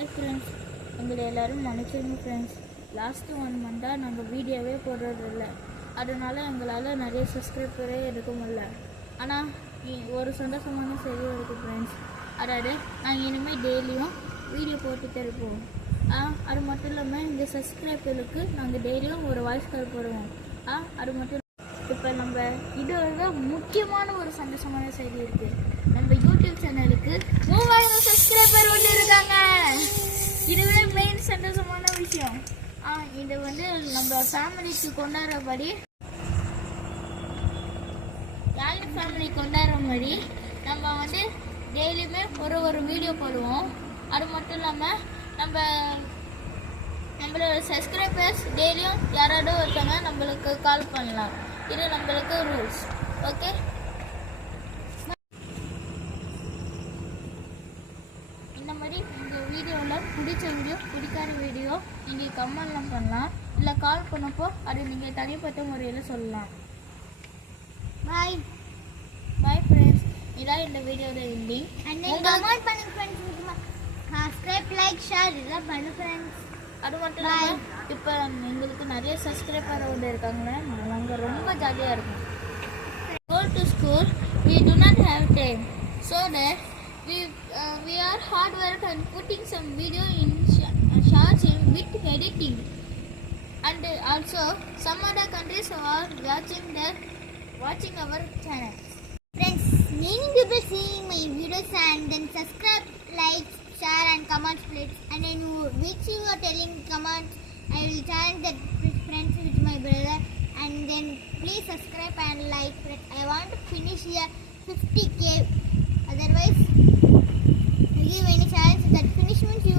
Hi friends, எங்களை எல்லோரும் மன்னிச்சிருங்க ஃப்ரெண்ட்ஸ். லாஸ்ட்டு 1 மந்தாக நாங்கள் வீடியோவே போடுறதில்ல. அதனால் எங்களால் நிறைய சப்ஸ்கிரைபரே எடுக்க முடியல. ஆனால் ஒரு சந்தோஷமான செய்தியும் இருக்குது ஃப்ரெண்ட்ஸ். அதாவது நாங்கள் இனிமேல் டெய்லியும் வீடியோ போட்டுகிட்டே இருப்போம். அது மட்டும் இல்லாமல் இந்த சப்ஸ்கிரைபருக்கு நாங்கள் டெய்லியும் ஒரு வாய்ஸ் கால் போடுவோம். அது மட்டும் இப்போ நம்ம இதோட முக்கியமான ஒரு சந்தோஷமான செய்தி இருக்குது. நம்ம யூடியூப் சேனலுக்கு 3000 சப்ஸ்கிரைபர் வந்து இருக்காங்க. இதுவே மெயின் சந்தோஷமான விஷயம். இதை வந்து நம்ம ஃபேமிலிக்கு கொண்டாடுறபடி ஃபேமிலி கொண்டாடுற மாதிரி நம்ம வந்து டெய்லியுமே ஒரு வீடியோ போடுவோம். அது மட்டும் இல்லாமல் நம்மளோட சப்ஸ்கிரைபர்ஸ் டெய்லியும் யாராவது ஒருத்தவங்க நம்மளுக்கு கால் பண்ணலாம். இது நம்மளுக்கு ரூல்ஸ். ஓகே, இந்த மாதிரி உங்கள் வீடியோவில் பிடிச்ச வீடியோ பிடிக்காத வீடியோ நீங்கள் கமெண்ட்லாம் பண்ணலாம். இல்லை கால் பண்ணப்போ அது நீங்கள் தனிப்பட்ட முறையில் சொல்லலாம். பாய் பாய் ஃப்ரெண்ட்ஸ். இதான் இந்த வீடியோட எண்டிங். கமெண்ட் பண்ணுங்க ஃப்ரெண்ட்ஸ். சப்ஸ்கிரைப், லைக், ஷேர் இதெல்லாம் பண்ணு ஃப்ரெண்ட்ஸ். அது மட்டும் இல்லாமல் இப்போ எங்களுக்கு நிறைய சப்ஸ்கிரைபர் வந்து இருக்காங்களே, நாங்கள் ரொம்ப ஜாலியாக இருக்கும். Go to school, we do not have time, so that we are hard work and putting some video in shorts with editing, and also some other countries are watching our channel. Friends, you will see my videos and then subscribe, like, share and comment please. And then which you are telling comments, I will challenge that friends with my brother. And then please subscribe and like. I want to finish here 50k. Otherwise, I give any challenge that finish means you